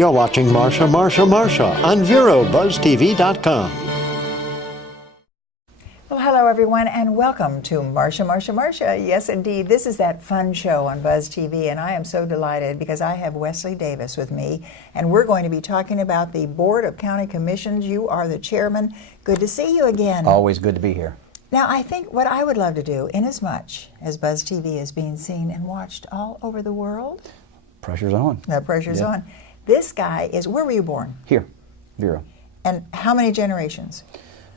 You're watching Marcia on VeroBuzzTV.com. Well, hello everyone, and welcome to Marcia. Yes, indeed, this is that fun show on Buzz TV, and I am so delighted because I have Wesley Davis with me, and we're going to be talking about the Board of County Commissions. You are the chairman. Good to see you again. Always good to be here. Now, I think what I would love to do, inasmuch as Buzz TV is being seen and watched all over the world. Pressure's on. The pressure's on. This guy is, where were you born? Here, Vero. And how many generations?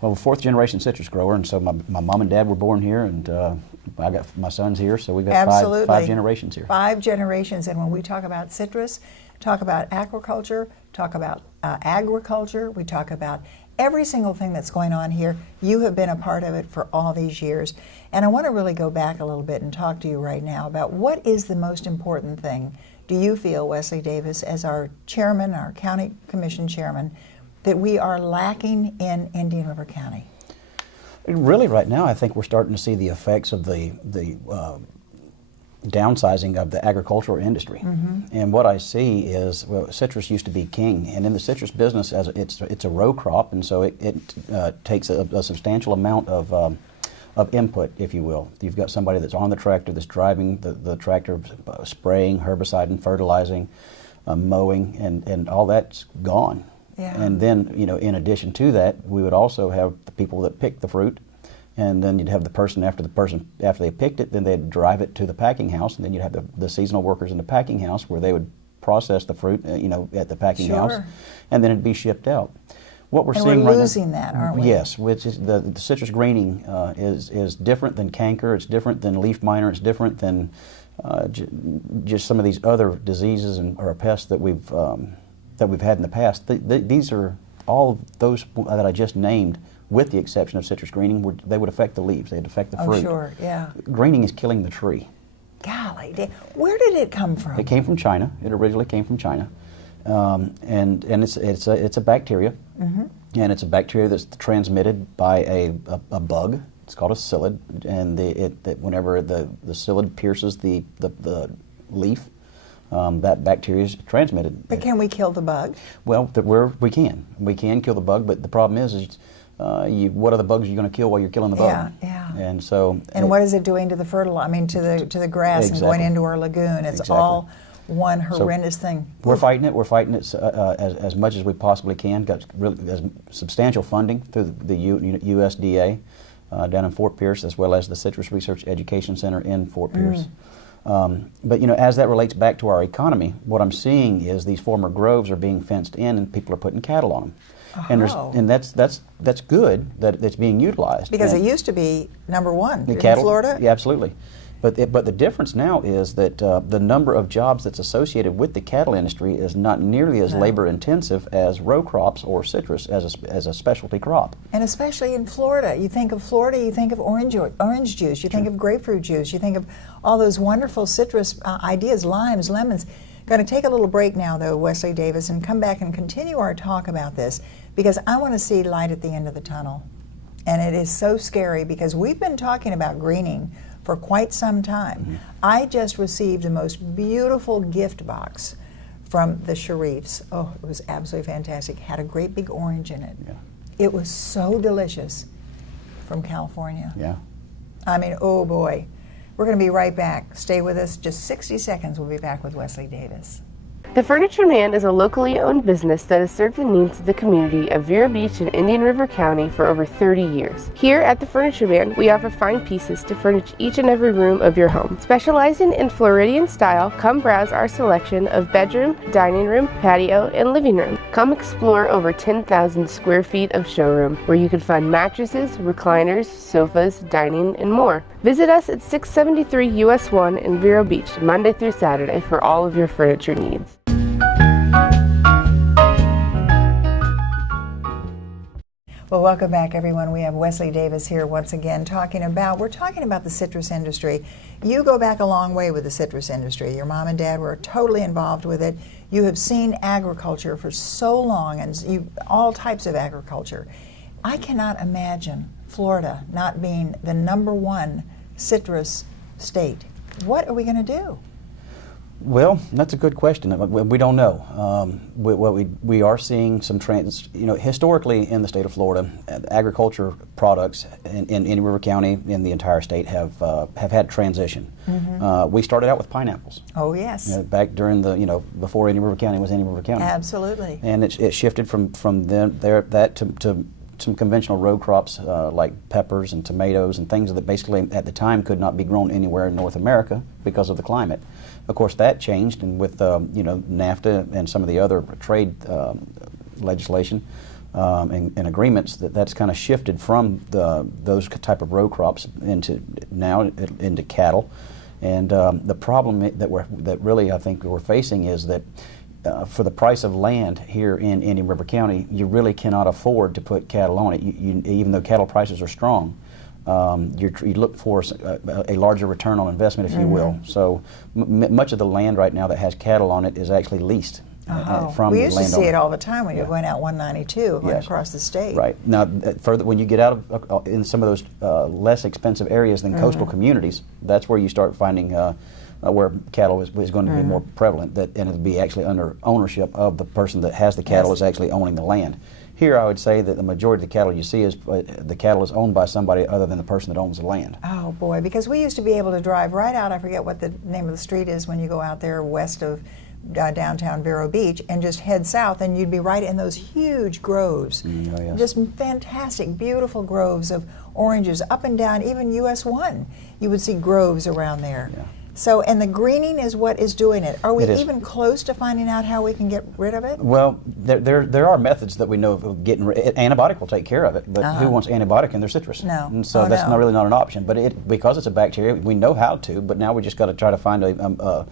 Well, fourth generation citrus grower, and so my mom and dad were born here, and I got my sons here, so we've got five generations here. 5 generations, and when we talk about citrus, talk about aquaculture, talk about agriculture, we talk about every single thing that's going on here. You have been a part of it for all these years, and I want to really go back a little bit and talk to you right now about what is the most important thing, do you feel, Wesley Davis, as our chairman, our county commission chairman, that we are lacking in Indian River County? Really, right now, I think we're starting to see the effects of the downsizing of the agricultural industry. And what I see is, well, citrus used to be king, and in the citrus business, as it's a row crop, and so it takes a substantial amount of input, if you will. You've got somebody that's on the tractor, that's driving the tractor, spraying, herbicide and fertilizing, mowing, and all that's gone. Yeah. And then, you know, in addition to that, we would also have the people that pick the fruit, and then you'd have the person after they picked it, then they'd drive it to the packing house, and then you'd have the seasonal workers in the packing house where they would process the fruit, you know, at the packing house, and then it'd be shipped out. What we're seeing we're losing that, aren't we? Yes, which is the citrus greening is different than canker. It's different than leaf miner. It's different than just some of these other diseases or pests that we've had in the past. These are all those that I just named, with the exception of citrus greening. They would affect the leaves. They'd affect the fruit. Oh, sure, yeah. Greening is killing the tree. Golly, where did it come from? It came from China. It originally came from China, and it's a bacteria, and it's a bacteria that's transmitted by a bug. It's called a psyllid, and whenever the psyllid pierces the leaf, that bacteria is transmitted. But can we kill the bug? Well, we can kill the bug, but the problem is what are the bugs you're going to kill while you're killing the bug? Yeah. And so. And what is it doing to the fertilizer? I mean, to the grass and going into our lagoon? It's all one horrendous thing. We're fighting it. We're fighting it as much as we possibly can. Got really substantial funding through the USDA down in Fort Pierce, as well as the Citrus Research Education Center in Fort Pierce. But you know, as that relates back to our economy, what I'm seeing is these former groves are being fenced in, and people are putting cattle on them. And that's good that it's being utilized. Because it used to be number one in cattle, Florida. Yeah, absolutely. But the difference now is that the number of jobs that's associated with the cattle industry is not nearly as labor intensive as row crops or citrus as a specialty crop. And especially in Florida. You think of Florida, you think of orange juice, you think of grapefruit juice, you think of all those wonderful citrus ideas, limes, lemons. Going to take a little break now, though, Wesley Davis, and come back and continue our talk about this, because I want to see light at the end of the tunnel. And it is so scary, because we've been talking about greening for quite some time. I just received the most beautiful gift box from the Sharifs. Oh, it was absolutely fantastic. Had a great big orange in it. Yeah. It was so delicious, from California. Yeah. I mean, oh boy. We're going to be right back. Stay with us. Just 60 seconds. We'll be back with Wesley Davis. The Furniture Man is a locally owned business that has served the needs of the community of Vero Beach and Indian River County for over 30 years. Here at the Furniture Man, we offer fine pieces to furnish each and every room of your home. Specializing in Floridian style, come browse our selection of bedroom, dining room, patio, and living room. Come explore over 10,000 square feet of showroom, where you can find mattresses, recliners, sofas, dining, and more. Visit us at 673 US 1 in Vero Beach, Monday through Saturday, for all of your furniture needs. Well, welcome back, everyone. We have Wesley Davis here once again we're talking about the citrus industry. You go back a long way with the citrus industry. Your mom and dad were totally involved with it. You have seen agriculture for so long, and all types of agriculture. I cannot imagine Florida not being the #1 citrus state. What are we going to do? Well, that's a good question. We don't know. We are seeing some trends. Historically in the state of Florida, agriculture products in Indian River County, in the entire state, have had transition. We started out with pineapples. Oh yes. Back during the before Indian River County was Indian River County. Absolutely. And it shifted from that to some conventional row crops like peppers and tomatoes and things that basically at the time could not be grown anywhere in North America because of the climate. Of course, that changed, and with NAFTA and some of the other trade legislation and agreements, that's kind of shifted from those type of row crops into cattle. And the problem that really I think we're facing is that for the price of land here in Indian River County, you really cannot afford to put cattle on it. Even though cattle prices are strong, you look for a larger return on investment, if you will. So much of the land right now that has cattle on it is actually leased from the landowner. We used to see it all the time when you're going out 192 going across the state. Right. Now, further, when you get out of in some of those less expensive areas than coastal communities, that's where you start finding where cattle is going to be more prevalent, and it'll be actually under ownership of the person that has the cattle is actually owning the land. Here, I would say that the majority of the cattle you see is the cattle is owned by somebody other than the person that owns the land. Oh boy, because we used to be able to drive right out, I forget what the name of the street is when you go out there west of downtown Vero Beach, and just head south, and you'd be right in those huge groves. Just fantastic, beautiful groves of oranges up and down, even US 1. You would see groves around there. Yeah. So, and the greening is what is doing it. Are we It is. even close to finding out how we can get rid of it? Well, there are methods that we know of getting rid. Antibiotic will take care of it, but who wants antibiotic in their citrus? No. And so that's not really not an option. But because it's a bacteria, we know how to. But now we just got to try to find a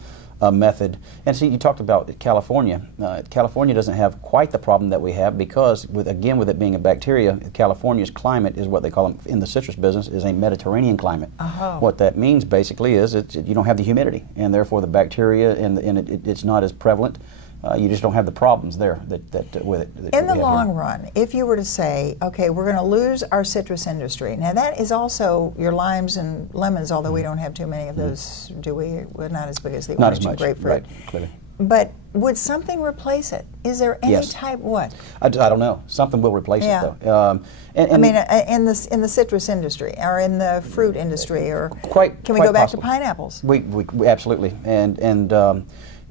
method. And see, you talked about California. California doesn't have quite the problem that we have because, with it being a bacteria, California's climate is what they call in the citrus business is a Mediterranean climate. What that means basically is you don't have the humidity, and therefore the bacteria and it's not as prevalent. You just don't have the problems there that with it. In the long run, if you were to say, okay, we're going to lose our citrus industry. Now that is also your limes and lemons, although we don't have too many of those, do we? We're not as big as the orange and grapefruit. Right, clearly. But would something replace it? Is there any type, what? I don't know. Something will replace it, though. I mean, in the citrus industry, or in the fruit industry, or can we go back to pineapples? We absolutely, and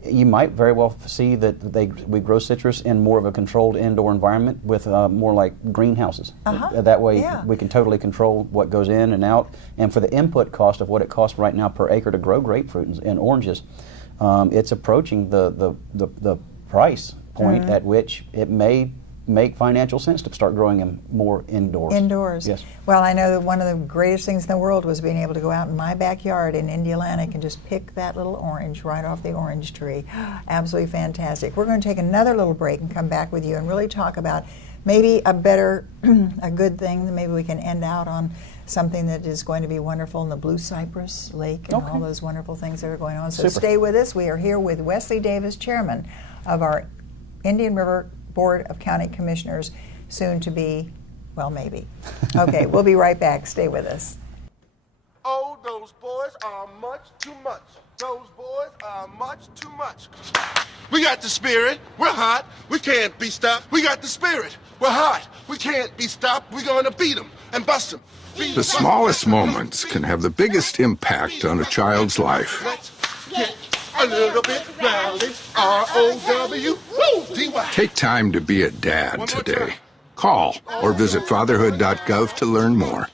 you might very well see that we grow citrus in more of a controlled indoor environment with more like greenhouses. That way we can totally control what goes in and out. And for the input cost of what it costs right now per acre to grow grapefruit and oranges, it's approaching the price point at which it may make financial sense to start growing them more indoors. Indoors. Yes. Well, I know that one of the greatest things in the world was being able to go out in my backyard in Indialantic and just pick that little orange right off the orange tree. Absolutely fantastic. We're going to take another little break and come back with you and really talk about maybe a good thing that maybe we can end out on something that is going to be wonderful in the Blue Cypress Lake and all those wonderful things that are going on. So stay with us. We are here with Wesley Davis, chairman of our Indian River Board of County Commissioners, soon to be, well, maybe. Okay, we'll be right back. Stay with us. Oh, those boys are much too much. Those boys are much too much. We got the spirit. We're hot. We can't be stopped. We got the spirit. We're hot. We can't be stopped. We're going to beat them and bust them. The smallest moments can have the biggest impact on a child's life. Let's get a little bit rowdy. R-O-W-D-Y. Take time to be a dad today. Call or visit fatherhood.gov to learn more.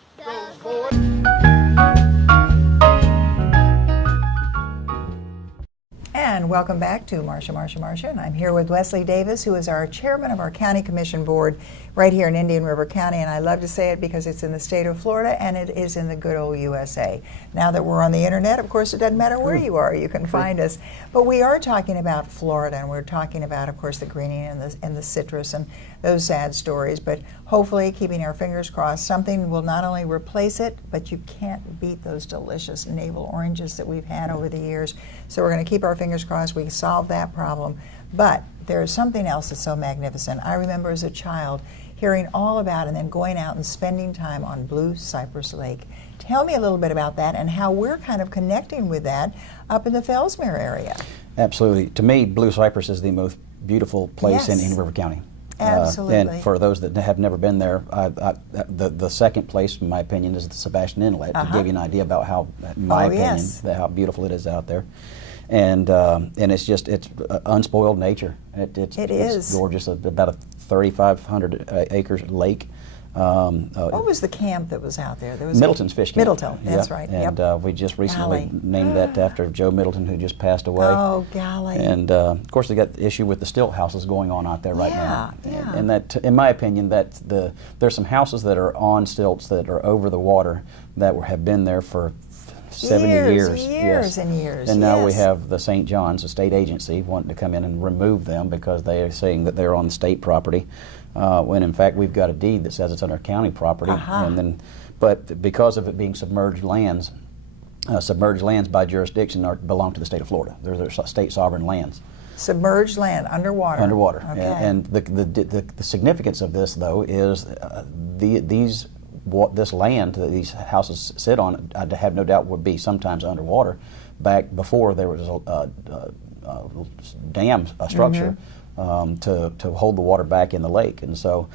And welcome back to Marcia, and I'm here with Wesley Davis, who is our chairman of our County Commission Board right here in Indian River County, and I love to say it because it's in the state of Florida and it is in the good old USA. Now that we're on the internet, of course, it doesn't matter where you are, you can find us. But we are talking about Florida, and we're talking about, of course, the greening and the citrus and those sad stories, but hopefully, keeping our fingers crossed, something will not only replace it, but you can't beat those delicious navel oranges that we've had over the years. So we're going to keep our fingers crossed we solve that problem. But there is something else that's so magnificent. I remember as a child hearing all about and then going out and spending time on Blue Cypress Lake. Tell me a little bit about that and how we're kind of connecting with that up in the Fellsmere area. Absolutely. To me, Blue Cypress is the most beautiful place in Yes. Indian River County. Absolutely. And for those that have never been there, the second place, in my opinion, is the Sebastian Inlet, to give you an idea about how, in my opinion, yes. how beautiful it is out there. And it's unspoiled nature. It's is. gorgeous. About a 3,500 acres lake. What was the camp that was out there? There was Middleton's Fish Camp. Middleton, that's Yeah. right. And we just recently Golly. named that after Joe Middleton, who just passed away. Oh, golly. And of course, they got the issue with the stilt houses going on out there right now. Yeah. And that, in my opinion, there's some houses that are on stilts that are over the water that have been there for 70 years. Years and years. And now we yes. have the St. John's, the state agency, wanting to come in and remove them because they are saying that they're on state property, when in fact we've got a deed that says it's on our county property. And but because of it being submerged lands by jurisdiction belong to the state of Florida. They're state sovereign lands. Submerged land, underwater. Underwater. Okay. And the significance of this, though, is this land that these houses sit on, I have no doubt would be sometimes underwater back before there was a dam, a structure to hold the water back in the lake. And so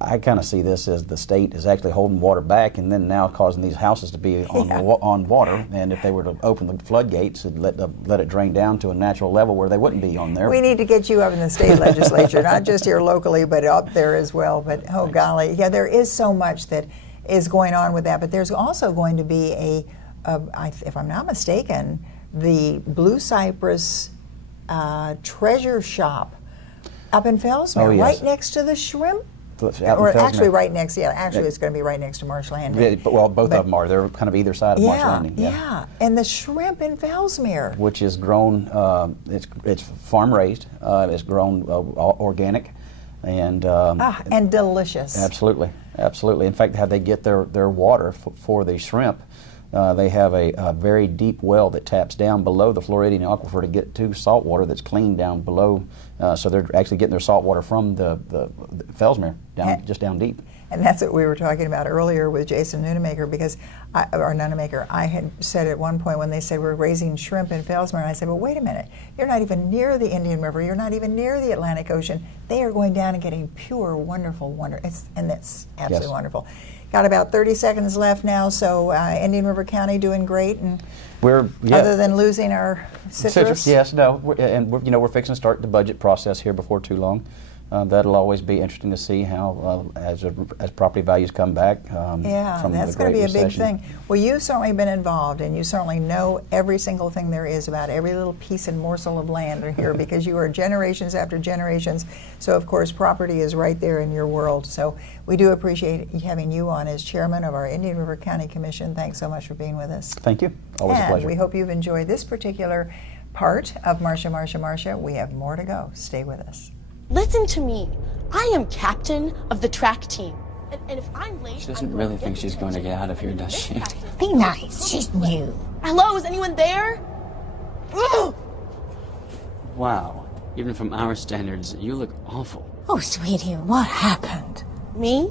I kind of see this as the state is actually holding water back and then now causing these houses to be on water. And if they were to open the floodgates and let it drain down to a natural level where they wouldn't be on there. We need to get you up in the state legislature, not just here locally, but up there as well. But oh golly, yeah, there is so much that is going on with that. But there's also going to be if I'm not mistaken, the Blue Cypress treasure shop up in Fellsmere, right next to the shrimp. Or actually right next, it's going to be right next to Marsh Landing. Yeah, well, both of them are. They're kind of either side of Marsh Landing. Yeah, and the shrimp in Fellsmere. Which is grown, it's farm raised, it's grown organic, and delicious. Absolutely, absolutely. In fact, how they get their water for the shrimp, they have a very deep well that taps down below the Floridian aquifer to get to salt water that's clean down below. So they're actually getting their salt water from the Fellsmere, just down deep. And that's what we were talking about earlier with Jason Nunemaker, because I had said at one point when they said we're raising shrimp in Fellsmere, and I said, well, wait a minute, you're not even near the Indian River, you're not even near the Atlantic Ocean. They are going down and getting pure, wonderful wonder, and that's absolutely wonderful. Got about 30 seconds left now, so Indian River County doing great, and other than losing our citrus. Yes, no, we're fixing to start the budget process here before too long. That'll always be interesting to see how, as property values come back. From that's going to be a big thing. Well, you've certainly been involved, and you certainly know every single thing there is about every little piece and morsel of land here because you are generations after generations. So, of course, property is right there in your world. So we do appreciate having you on as chairman of our Indian River County Commission. Thanks so much for being with us. Thank you. Always a pleasure. We hope you've enjoyed this particular part of Marcia. We have more to go. Stay with us. Listen to me. I am captain of the track team. And if I'm late, she doesn't really think she's going to get out of here, does she? Be nice. She's new. Hello, is anyone there? Ugh! Wow. Even from our standards, you look awful. Oh, sweetie, what happened? Me?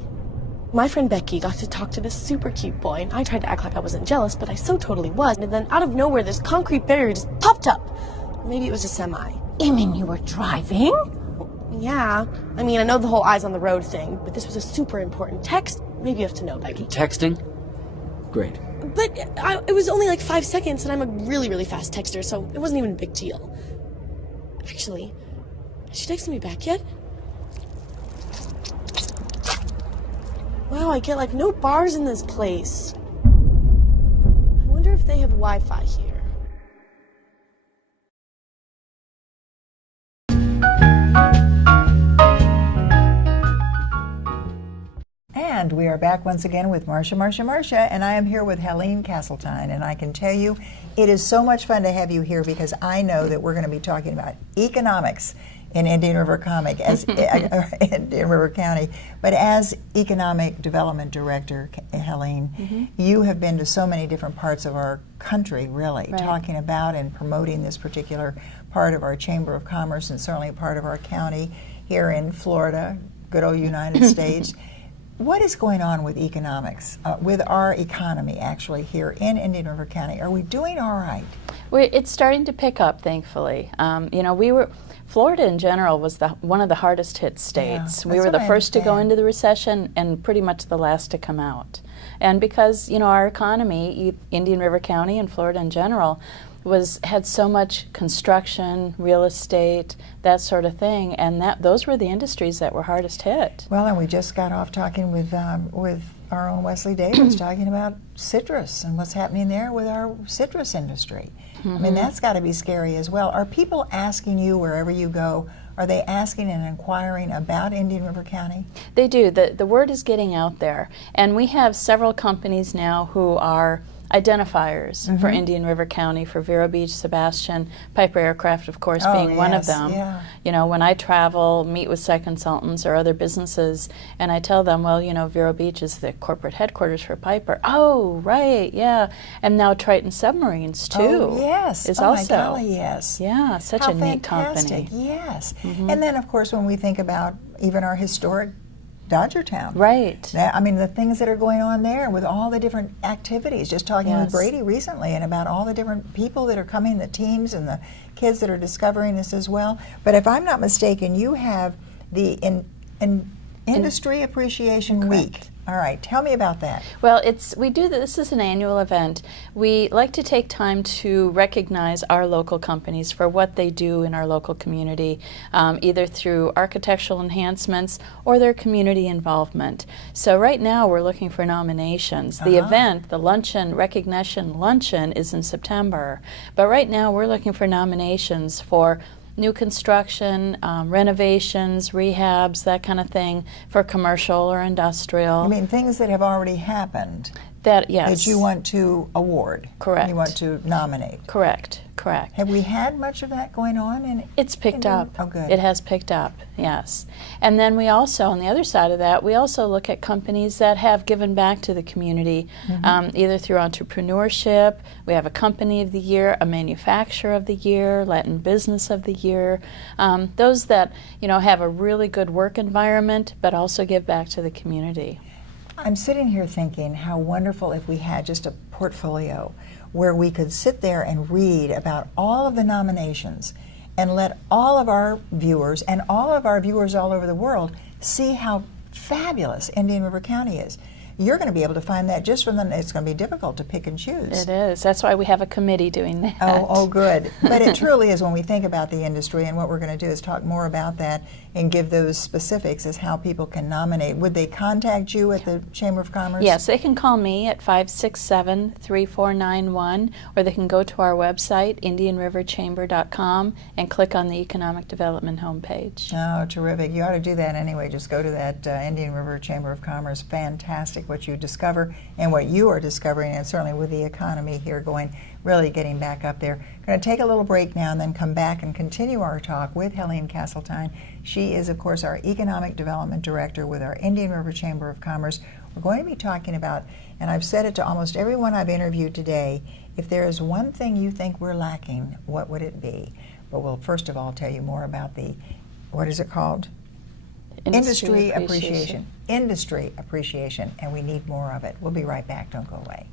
My friend Becky got to talk to this super cute boy, and I tried to act like I wasn't jealous, but I so totally was. And then out of nowhere, this concrete barrier just popped up. Maybe it was a semi. You mean you were driving? Yeah. I mean, I know the whole eyes on the road thing, but this was a super important text. Maybe you have to know, Becky. Texting? Great. But it was only like 5 seconds, and I'm a really, really fast texter, so it wasn't even a big deal. Actually, has she texted me back yet? Wow, I get like no bars in this place. I wonder if they have Wi-Fi here. And we are back once again with Marcia, and I am here with Helene Calsetine, and I can tell you it is so much fun to have you here because I know that we're going to be talking about economics in Indian River Indian River County. But as Economic Development Director, Helene, you have been to so many different parts of our country, really, talking about and promoting this particular part of our Chamber of Commerce and certainly part of our county here in Florida, good old United States. What is going on with economics, with our economy actually here in Indian River County? Are we doing all right? It's starting to pick up, thankfully. Florida in general was one of the hardest hit states. Yeah, we were the first to go into the recession and pretty much the last to come out. And because, our economy, Indian River County and Florida in general, had so much construction, real estate, that sort of thing, and those were the industries that were hardest hit. Well, and we just got off talking with our own Wesley Davis talking about citrus and what's happening there with our citrus industry. I mean, that's got to be scary as well. Are people asking you wherever you go, are they asking and inquiring about Indian River County? They do. The word is getting out there, and we have several companies now who are identifiers for Indian River County, for Vero Beach, Sebastian, Piper Aircraft, of course, being one of them. Yeah. When I travel, meet with site consultants or other businesses, and I tell them, well, Vero Beach is the corporate headquarters for Piper. Oh, right, yeah. And now Triton Submarines, too. Oh, yes. Is oh, also. My golly, yes. Yeah, such How a neat company. Yes. And then, of course, when we think about even our historic Dodgertown. Right. I mean, the things that are going on there with all the different activities. Just talking with Brady recently and about all the different people that are coming, the teams and the kids that are discovering this as well. But if I'm not mistaken, you have the Industry Appreciation Week. All right, tell me about that. Well, this is an annual event. We like to take time to recognize our local companies for what they do in our local community, either through architectural enhancements or their community involvement. So right now we're looking for nominations. The event, the recognition luncheon, is in September. But right now we're looking for nominations for new construction, renovations, rehabs, that kind of thing, for commercial or industrial. You mean things that have already happened? Yes. That you want to award? Correct. You want to nominate? Correct. Have we had much of that going on? It's picked up. Oh, good. It has picked up, yes. And then we also, on the other side of that, we also look at companies that have given back to the community, either through entrepreneurship. We have a Company of the Year, a Manufacturer of the Year, Latin Business of the Year. Those that, have a really good work environment, but also give back to the community. I'm sitting here thinking how wonderful if we had just a portfolio where we could sit there and read about all of the nominations and let all of our viewers and all of our viewers all over the world see how fabulous Indian River County is. You're going to be able to find that just from it's going to be difficult to pick and choose. It is. That's why we have a committee doing that. Oh, good. But it truly is, when we think about the industry, and what we're going to do is talk more about that and give those specifics as how people can nominate. Would they contact you at the Chamber of Commerce? Yes, they can call me at 567-3491, or they can go to our website, indianriverchamber.com, and click on the Economic Development homepage. Oh, terrific. You ought to do that anyway. Just go to that Indian River Chamber of Commerce. Fantastic what you discover and what you are discovering, and certainly with the economy here really getting back up there. We're going to take a little break now and then come back and continue our talk with Helene Calsetine. She is, of course, our Economic Development Director with our Indian River Chamber of Commerce. We're going to be talking about, and I've said it to almost everyone I've interviewed today, if there is one thing you think we're lacking, what would it be? But we'll first of all tell you more about what is it called? Industry appreciation. Industry appreciation, and we need more of it. We'll be right back. Don't go away.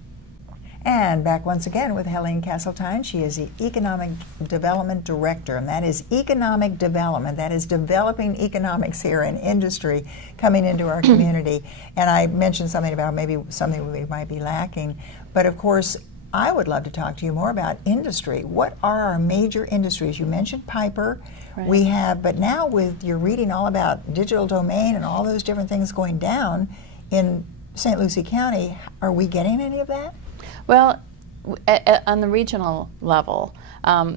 And back once again with Helene Calsetine. She is the Economic Development Director, and that is economic development. That is developing economics here in industry coming into our community. And I mentioned something about maybe something we might be lacking, but of course, I would love to talk to you more about industry. What are our major industries? You mentioned Piper. Right. We have, but now with you're reading all about digital domain and all those different things going down in St. Lucie County, are we getting any of that? Well, on the regional level,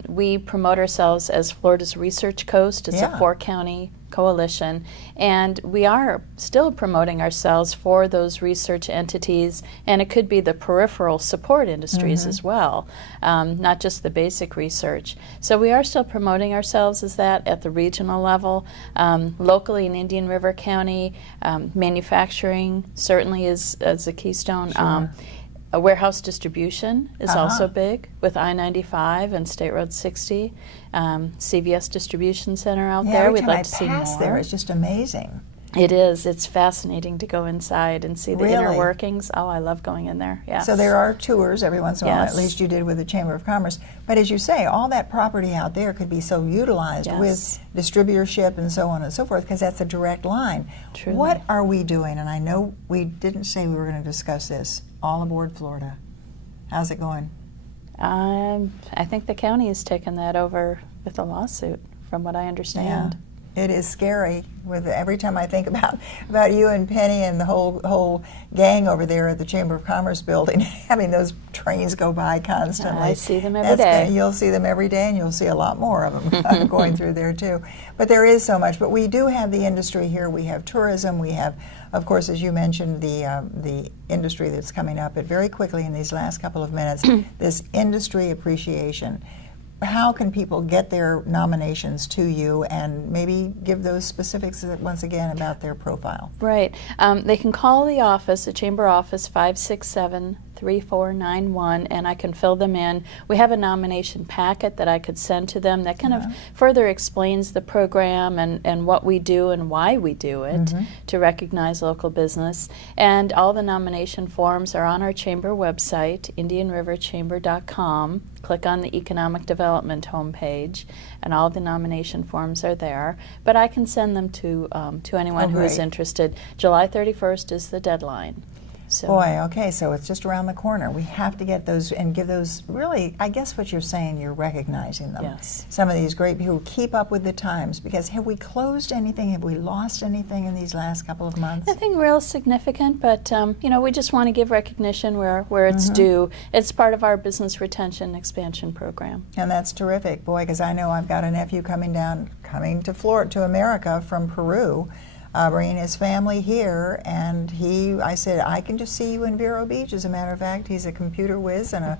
we promote ourselves as Florida's Research Coast. It's a 4-county coalition, and we are still promoting ourselves for those research entities, and it could be the peripheral support industries as well, not just the basic research. So we are still promoting ourselves as that at the regional level. Locally in Indian River County, manufacturing certainly is a keystone. Sure. A warehouse distribution is also big with I-95 and State Road 60. CVS Distribution Center out there. We'd like to see more. Every time I pass there, it's just amazing. It is. It's fascinating to go inside and see the inner Really? workings. Oh, I love going in there. Yes. So there are tours every once in a while, at Yes. least you did with the Chamber of Commerce. But as you say, all that property out there could be so utilized Yes. with distributorship and so on and so forth, because that's a direct line. Truly. What are we doing? And I know we didn't say we were going to discuss this. All Aboard Florida. How's it going? I think the county has taken that over with a lawsuit, from what I understand. It is scary. With every time I think about you and Penny and the whole gang over there at the Chamber of Commerce building, having those trains go by constantly. I see them every day. You'll see them every day, and you'll see a lot more of them going through there too. But there is so much. But we do have the industry here. We have tourism. We have, of course, as you mentioned, the industry that's coming up. But very quickly in these last couple of minutes, this industry appreciation. How can people get their nominations to you, and maybe give those specifics once again about their profile? Right. They can call the office, the Chamber office, 567-3491, and I can fill them in. We have a nomination packet that I could send to them that kind of further explains the program and what we do and why we do it to recognize local business. And all the nomination forms are on our Chamber website, IndianRiverChamber.com. Click on the Economic Development homepage, and all the nomination forms are there. But I can send them to anyone who is interested. July 31st is the deadline. So. Boy, okay, so it's just around the corner. We have to get those and give those, really, I guess what you're saying, you're recognizing them. Yes. Some of these great people who keep up with the times, because have we closed anything? Have we lost anything in these last couple of months? Nothing real significant, but we just want to give recognition where it's due. It's part of our business retention expansion program. And that's terrific, boy, because I know I've got a nephew coming to Florida, to America from Peru, bringing his family here, and I said, I can just see you in Vero Beach. As a matter of fact, he's a computer whiz and an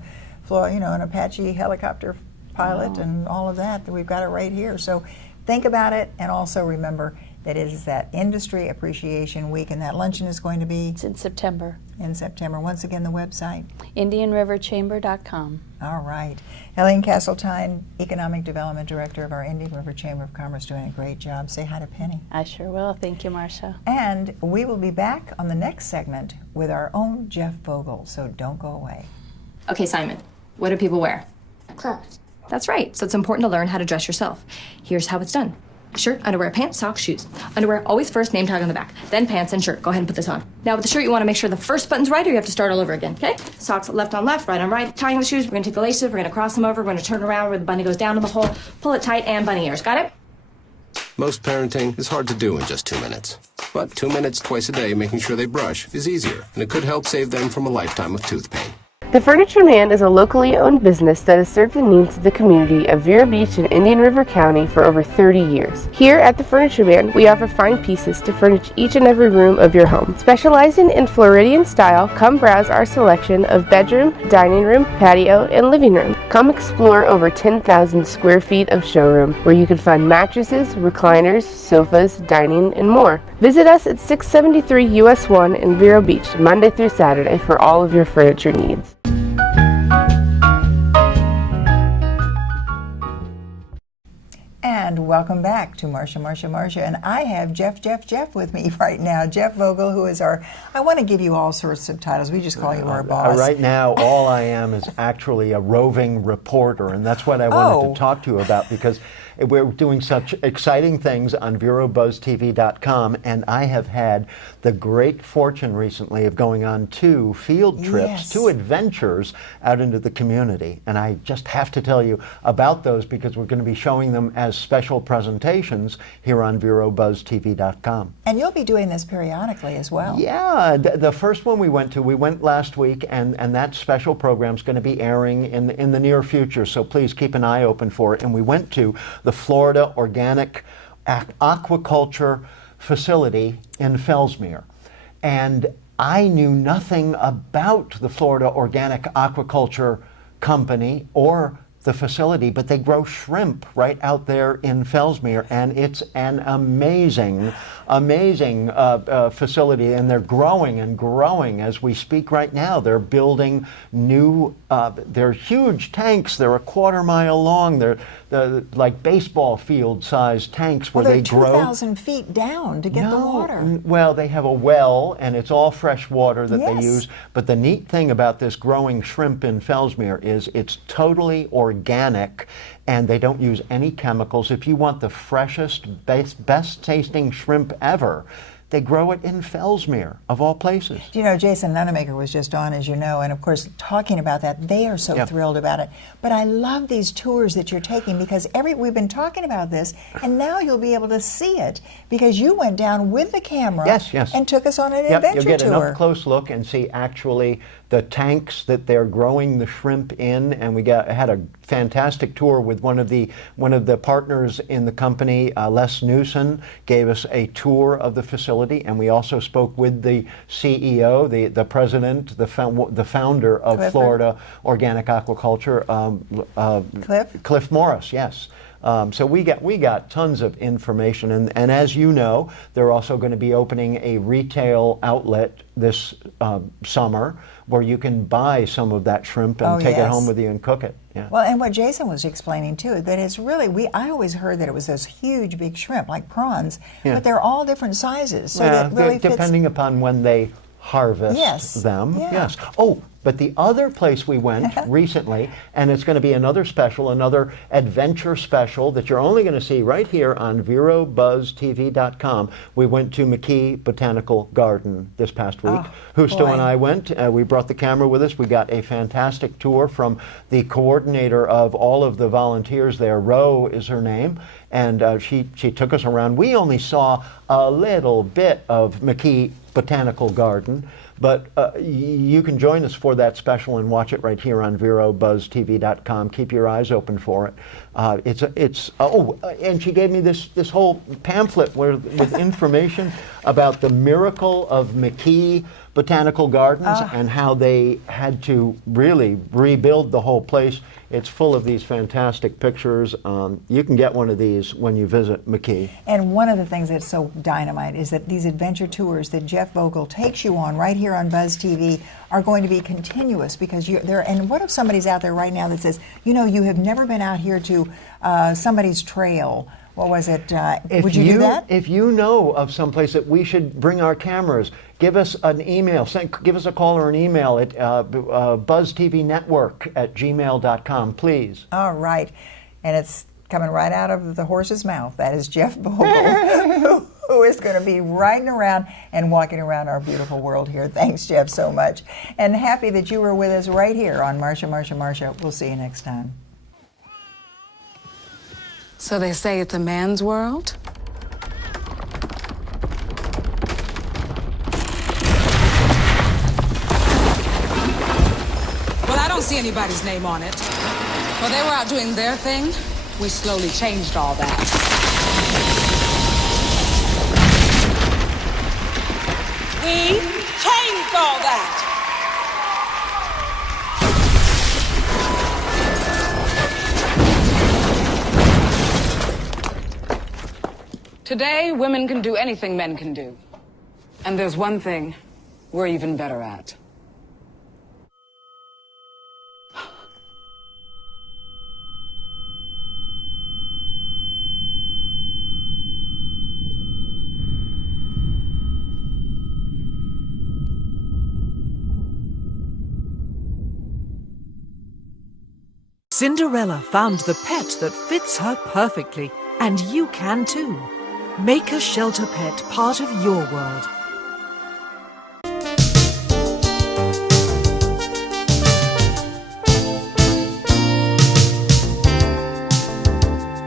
Apache helicopter pilot and all of that. We've got it right here. So think about it, and also remember that it is that Industry Appreciation Week, and that luncheon is going to be? It's in September. In September. Once again, the website? IndianRiverChamber.com. All right. Helene Calsetine, Economic Development Director of our Indian River Chamber of Commerce, doing a great job. Say hi to Penny. I sure will. Thank you, Marcia. And we will be back on the next segment with our own Jeff Vogel, so don't go away. Okay, Simon, what do people wear? Clothes. That's right, so it's important to learn how to dress yourself. Here's how it's done. Shirt, underwear, pants, socks, shoes. Underwear, always first, name tag on the back. Then pants and shirt. Go ahead and put this on. Now with the shirt, you want to make sure the first button's right, or you have to start all over again, okay? Socks left on left, right on right. Tying the shoes, we're going to take the laces, we're going to cross them over, we're going to turn around where the bunny goes down in the hole, pull it tight, and bunny ears. Got it? Most parenting is hard to do in just 2 minutes. But 2 minutes twice a day making sure they brush is easier, and it could help save them from a lifetime of tooth pain. The Furniture Man is a locally owned business that has served the needs of the community of Vero Beach and Indian River County for over 30 years. Here at the Furniture Man, we offer fine pieces to furnish each and every room of your home. Specializing in Floridian style, come browse our selection of bedroom, dining room, patio, and living room. Come explore over 10,000 square feet of showroom, where you can find mattresses, recliners, sofas, dining, and more. Visit us at 673 US 1 in Vero Beach, Monday through Saturday, for all of your furniture needs. And welcome back to Marcia. And I have Jeff with me right now. Jeff Vogel, who is I want to give you all sorts of titles. We just call you our boss. Right now, all I am is actually a roving reporter, and that's what I wanted to talk to you about, because we're doing such exciting things on VeroBuzzTV.com, and I have had the great fortune recently of going on 2 field trips, 2 adventures out into the community. And I just have to tell you about those, because we're going to be showing them as special presentations here on VeroBuzzTV.com. And you'll be doing this periodically as well. Yeah, the first one we went last week, and that special program is going to be airing in the near future, so please keep an eye open for it. And we went to the Florida Organic Aquaculture Facility in Fellsmere. And I knew nothing about the Florida Organic Aquaculture Company or the facility, but they grow shrimp right out there in Fellsmere, and it's an amazing facility, and they're growing and growing as we speak right now. They're building new, they're huge tanks. They're a 1/4 mile long. like baseball field-sized tanks where they're they grow. 2,000 feet down to get the water. Well, they have a well, and it's all fresh water that they Yes. use. But the neat thing about this growing shrimp in Fellsmere is it's totally organic, and they don't use any chemicals. If you want the freshest, best tasting shrimp ever, they grow it in Fellsmere, of all places. You know, Jason Nunemaker was just on, as you know, and of course, talking about that, they are so thrilled about it. But I love these tours that you're taking because we've been talking about this, and now you'll be able to see it because you went down with the camera and took us on an adventure You'll get tour. an up-close look and see actually the tanks that they're growing the shrimp in, and we had a fantastic tour with one of the partners in the company. Les Newson gave us a tour of the facility, and we also spoke with the CEO, the president, the founder of Clifford. Florida Organic Aquaculture, Cliff Morris. Yes. So we got tons of information, and as you know, they're also going to be opening a retail outlet this summer where you can buy some of that shrimp and take it home with you and cook it. Yeah. Well, and what Jason was explaining too, that it's really, I always heard that it was those huge big shrimp like prawns, but they're all different sizes. So that really fits. Depending upon when they harvest them. Yeah. Yes. Oh, but the other place we went recently, and it's going to be another special, another adventure special that you're only going to see right here on VeroBuzzTV.com. We went to McKee Botanical Garden this past week. Husto and I went. We brought the camera with us. We got a fantastic tour from the coordinator of all of the volunteers there. Ro is her name. And she took us around. We only saw a little bit of McKee Botanical Garden, but you can join us for that special and watch it right here on VeroBuzzTV.com. Keep your eyes open for it. And she gave me this whole pamphlet with information about the miracle of McKee Botanical Gardens and how they had to really rebuild the whole place. It's full of these fantastic pictures. You can get one of these when you visit McKee. And one of the things that's so dynamite is that these adventure tours that Jeff Vogel takes you on right here on Buzz TV are going to be continuous because you're there. And what if somebody's out there right now that says, you know, you have never been out here to somebody's trail? What was it? Would you do that? If you know of some place that we should bring our cameras, give us an email. Give us a call or an email at buzztvnetwork@gmail.com, please. All right. And it's coming right out of the horse's mouth. That is Jeff Vogel, who is going to be riding around and walking around our beautiful world here. Thanks, Jeff, so much. And happy that you were with us right here on Marcia, Marcia, Marcia. We'll see you next time. So they say it's a man's world? Well, I don't see anybody's name on it. While they were out doing their thing, we slowly changed all that. We changed all that! Today, women can do anything men can do. And there's one thing we're even better at. Cinderella found the pet that fits her perfectly, and you can too. Make a shelter pet part of your world.